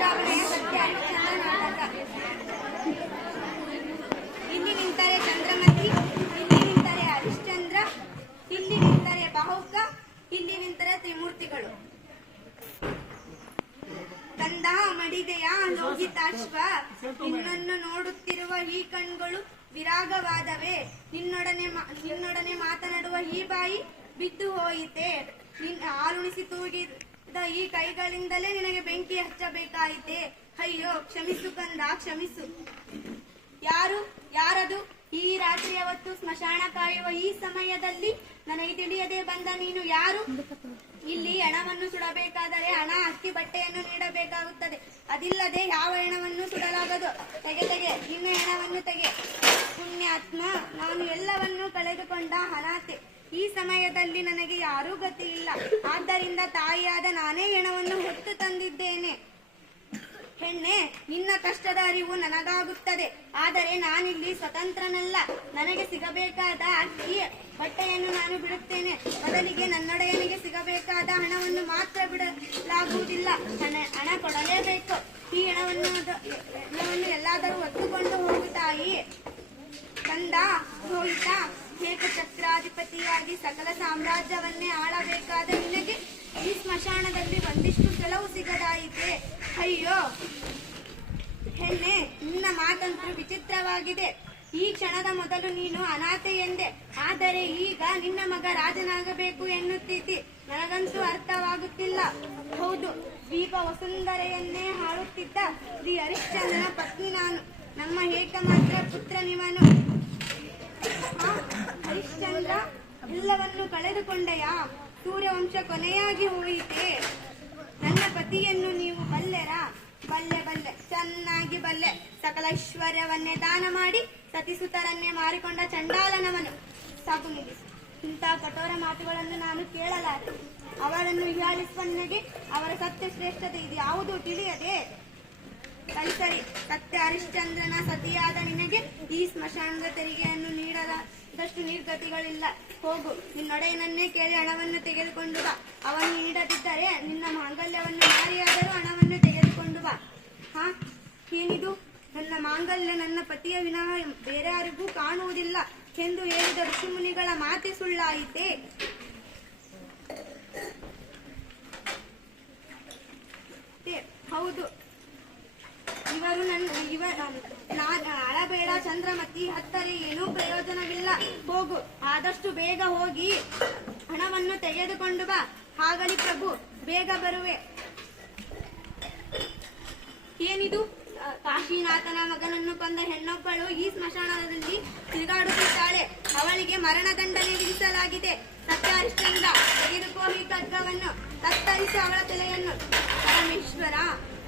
ನಾಟಕ ಇಲ್ಲಿ ನಿಂತರೆ ಚಂದ್ರಮತಿ, ಇಲ್ಲಿ ನಿಂತರೆ ಹರಿಶ್ಚಂದ್ರ, ಇಲ್ಲಿ ನಿಂತರೆ ಬಾಹುಕ, ಇಲ್ಲಿ ನಿಂತರೆ ತ್ರಿಮೂರ್ತಿಗಳು. ಕಂದ ಮಡಿದೆಯ ಲೋಹಿತಾಶ್ವ ನಿನ್ನನ್ನು ನೋಡುತ್ತಿರುವ ಈ ಕಣ್ಗಳು ವಿರಾಗವಾದವೇ. ನಿನ್ನೊಡನೆ ನಿನ್ನೊಡನೆ ಮಾತನಾಡುವ ಈ ಬಾಯಿ ಬಿದ್ದು ಹೋಯಿತೆ. ನಿನ್ನ ಆರುಣಿಸಿ ತೂಗಿದ ಈ ಕೈಗಳಿಂದಲೇ ನಿನಗೆ ಬೆಂಕಿ ಹಚ್ಚಬೇಕಾಯಿತೆ? ಅಯ್ಯೋ, ಕ್ಷಮಿಸು ಕಂದ, ಕ್ಷಮಿಸು. ಯಾರು, ಯಾರದು? ಈ ರಾತ್ರಿಯ ಹೊತ್ತು ಸ್ಮಶಾನ ಕಾಯುವ ಈ ಸಮಯದಲ್ಲಿ ನನಗೆ ತಿಳಿಯದೆ ಬಂದ ನೀನು ಯಾರು? ಇಲ್ಲಿ ಹಣವನ್ನು ಸುಡಬೇಕಾದರೆ ಹಣ, ಅಕ್ಕಿ ಬಟ್ಟೆಯನ್ನು ನೀಡಬೇಕಾಗುತ್ತದೆ. ಅದಿಲ್ಲದೆ ಯಾವ ಹೆಣವನ್ನು ಸುಡಲಾಗದು? ತೆಗೆ ತೆಗೆ, ನಿನ್ನ ಹೆಣವನ್ನು ತೆಗೆ. ಪುಣ್ಯಾತ್ಮ, ನಾನು ಎಲ್ಲವನ್ನೂ ಕಳೆದುಕೊಂಡ ಅನಾಥೆ ಈ ಸಮಯದಲ್ಲಿ ನನಗೆ ಯಾರೂ ಗತಿ ಇಲ್ಲ ಆದ್ದರಿಂದ ತಾಯಿಯಾದ ನಾನೇ ಹೆಣವನ್ನು ಹೊತ್ತು ತಂದಿದ್ದೇನೆ. ಹೆಣ್ಣೆ, ನಿನ್ನ ಕಷ್ಟದ ಅರಿವು ನನಗಾಗುತ್ತದೆ. ಆದರೆ ನಾನಿಲ್ಲಿ ಸ್ವತಂತ್ರನಲ್ಲ. ನನಗೆ ಸಿಗಬೇಕಾದ ಅಕ್ಕಿ ಬಟ್ಟೆಯನ್ನು ನಾನು ಬಿಡುತ್ತೇನೆ. ಬದಲಿಗೆ ನನ್ನೊಡೆಯನಿಗೆ ಸಿಗಬೇಕಾದ ಹಣವನ್ನು ಮಾತ್ರ ಬಿಡಲಾಗುವುದಿಲ್ಲ. ಹಣ ಹಣ ಕೊಡಲೇಬೇಕು. ಈ ಹಣವನ್ನು ಹಣವನ್ನು ಎಲ್ಲಾದರೂ ಒತ್ತುಕೊಂಡು ಹೋಗು ತಾಯಿ. ಕಂದ ಏಕ ಏಕಚಕ್ರಾಧಿಪತಿಯಾಗಿ ಸಕಲ ಸಾಮ್ರಾಜ್ಯವನ್ನೇ ಆಳಬೇಕಾದ ನಿನಗೆ ಈ ಸ್ಮಶಾನದಲ್ಲಿ ಒಂದಿಷ್ಟು ಕೆಲವು ಸಿಗದಾಯಿತೆ. ಅಯ್ಯೋ! ಹೆಣ್ಣೆ, ನಿನ್ನ ಮಾತಂತೂ ವಿಚಿತ್ರವಾಗಿದೆ. ಈ ಕ್ಷಣದ ಮೊದಲು ನೀನು ಅನಾಥೆ ಎಂದೆ. ಆದರೆ ಈಗ ನಿನ್ನ ಮಗ ರಾಜನಾಗಬೇಕು ಎನ್ನುತ್ತೀತಿ. ನನಗಂತೂ ಅರ್ಥವಾಗುತ್ತಿಲ್ಲ. ಹೌದು, ದೀಪ ವಸುಂಧರೆಯನ್ನೇ ಹಾಳುತ್ತಿದ್ದ ಶ್ರೀ ಹರಿಶ್ಚಂದ್ರನ ಪತ್ನಿ ನಾನು. ನಮ್ಮ ಏಕಮಾತ್ರ ಪುತ್ರ ನಿಮನು ಹರಿಶ್ಚಂದ್ರ ಎಲ್ಲವನ್ನು ಕಳೆದುಕೊಂಡೆಯಾ? ಸೂರ್ಯವಂಶ ಕೊನೆಯಾಗಿ ಹೋಯಿತೆ, ನನ್ನ ಪತಿಯನ್ನು ನೀವು ಬಲ್ಲೆರಾ? ಬಲ್ಲೆ ಬಲ್ಲೆ. ಚೆನ್ನಾಗಿ ಬಲ್ಲೆ. ಸಕಲ ಐಶ್ವರ್ಯವನ್ನೇ ದಾನ ಮಾಡಿ, ಸತಿಸುತರನ್ನೇ ಮಾರಿಕೊಂಡ ಚಂಡಾಲನವನು. ಸಾಕು ಮುಗಿಸು. ಇಂತಹ ಕಠೋರ ಮಾತುಗಳನ್ನು ನಾನು ಕೇಳಲಾರೆ. ಅವರನ್ನು ಹಿಯಾಳಿಸುವನ್ನಗೆ ಅವರ ಸತ್ಯ ಶ್ರೇಷ್ಠತೆ ಇದು ಯಾವುದು ತಿಳಿಯದೆ? ಸರಿ ಸತ್ಯ ಹರಿಶ್ಚಂದ್ರನ ಸತಿಯಾದ ನಿನಗೆ ಈ ಸ್ಮಶಾನದ ತೆರಿಗೆಯನ್ನು ನೀಡದಷ್ಟು ನಿರ್ಗತಿಗಳಿಲ್ಲ. ಹೋಗು, ನಿನ್ನೊಡೆಯನನ್ನೇ ಕೇಳಿ ಹಣವನ್ನು ತೆಗೆದುಕೊಂಡು ಬಾ. ಅವನು ನೀಡದಿದ್ದರೆ ನಿನ್ನ ಮಾಂಗಲ್ಯವನ್ನು ಮಾರಿಯಾದರೂ ಹಣವನ್ನು ತೆಗೆದುಕೊಂಡು ಬಾ. ಹಾ? ಏನಿದು? ನನ್ನ ಮಾಂಗಲ್ಯ ನನ್ನ ಪತಿಯ ವಿನಃ ಬೇರೆ ಯಾರಿಗೂ ಕಾಣುವುದಿಲ್ಲ ಎಂದು ಹೇಳಿದ ಋಷಿಮುನಿಗಳ ಮಾತೆ ಸುಳ್ಳಾಯಿತೆ? ಹೌದು ಇವರು ನನ್ನ ಇವ ಅಳಬೇಡ ಚಂದ್ರಮತಿ, ಹತ್ತರೆ ಏನೂ ಪ್ರಯೋಜನವಿಲ್ಲ. ಹೋಗು, ಆದಷ್ಟು ಬೇಗ ಹೋಗಿ ಹಣವನ್ನು ತೆಗೆದುಕೊಂಡು ಬಾ. ಹಾಗಲಿ ಪ್ರಭು, ಬೇಗ ಬರುವೆ. ಏನಿದು? ಕಾಶಿನಾಥನ ಮಗನನ್ನು ಕೊಂದ ಹೆಣ್ಣೊಬ್ಬಳು ಈ ಸ್ಮಶಾನದಲ್ಲಿ ತಿರುಗಾಡುತ್ತಿದ್ದಾಳೆ. ಅವಳಿಗೆ ಮರಣದಂಡನೆ ವಿಧಿಸಲಾಗಿದೆ. ಸತ್ಯ ಹರಿಶ್ಚಂದ್ರ ತೆಗೆದುಕೋ ಈ ಖಡ್ಗವನ್ನು. ತತ್ತರಿಸಿ ಅವಳ ತಲೆಯನ್ನು. ಪರಮೇಶ್ವರ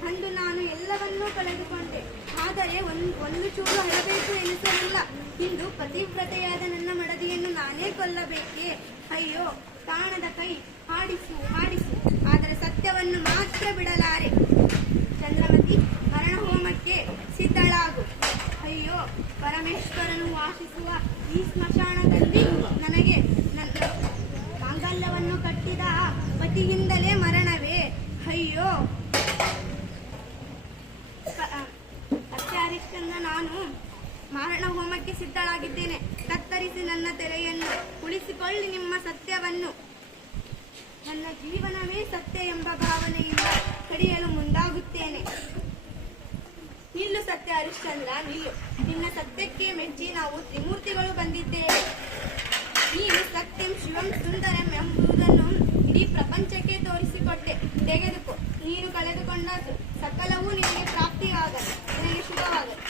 ಅಂದು ನಾನು ಎಲ್ಲವನ್ನೂ ಕಳೆದುಕೊಂಡೆ ಆದರೆ ಒಂದು ಚೂರು ಹರಬೇಕು ಎನಿಸಲಿಲ್ಲ. ಇಂದು ಪತಿವ್ರತೆಯಾದ ನನ್ನ ಮಡದಿಯನ್ನು ನಾನೇ ಕೊಲ್ಲಬೇಕೇ? ಅಯ್ಯೋ ಕಾಣದ ಕೈ, ಹಾಡಿಸು ಹಾಡಿಸು. ಆದರೆ ಸತ್ಯವನ್ನು ಮಾತ್ರ ಬಿಡಲಾರೆ. ಚಂದ್ರಮತಿ ಮರಣ ಹೋಮಕ್ಕೆ ಸಿದ್ಧಳಾಗು. ಅಯ್ಯೋ, ಪರಮೇಶ್ವರನು ವಾಸಿಸುವ ಈ ಸ್ಮಶಾನದಲ್ಲಿ ನನಗೆ ನನ್ನ ಮಾಂಗಲ್ಯವನ್ನು ಕಟ್ಟಿದ ಪತಿಯಿಂದಲೇ ಮರಣವೇ ಅಯ್ಯೋ ಕ- ಆ, ಸತ್ಯಹರಿಶ್ಚಂದ್ರ ನಾನು ಮಾರಣ ಹೋಮಕ್ಕೆ ಸಿದ್ಧಳಾಗಿದ್ದೇನೆ. ಕತ್ತರಿಸಿ ನನ್ನ ತೆರೆಯನ್ನು ಉಳಿಸಿಕೊಳ್ಳಿ ನಿಮ್ಮ ಸತ್ಯವನ್ನು. ನನ್ನ ಜೀವನವೇ ಸತ್ಯ ಎಂಬ ಭಾವನೆಯಿಂದ ಕಡಿಯಲು ಮುಂದಾಗುತ್ತೇನೆ. ನಿಲ್ಲು ಸತ್ಯ ಹರಿಶ್ಚಂದ್ರ, ನಿಲ್ಲು. ನಿನ್ನ ಸತ್ಯಕ್ಕೆ ಮೆಚ್ಚಿ ನಾವು ತ್ರಿಮೂರ್ತಿಗಳು ಬಂದಿದ್ದೇವೆ. ನೀನು ಸತ್ಯಂ ಶಿವಂ ಸುಂದರಂ ಎಂಬುದನ್ನು ಇಡೀ ಪ್ರಪಂಚಕ್ಕೆ ತೋರಿಸಿಕೊಟ್ಟೆ. ತೆಗೆದುಕೋ. ನೀನು ಕಳೆದುಕೊಂಡ ಸಕಲವೂ ನಿನಗೆ ಪ್ರಾಪ್ತಿಯಾಗಲಿ. ನಿನಗೆ ಶುಭವಾಗಲಿ.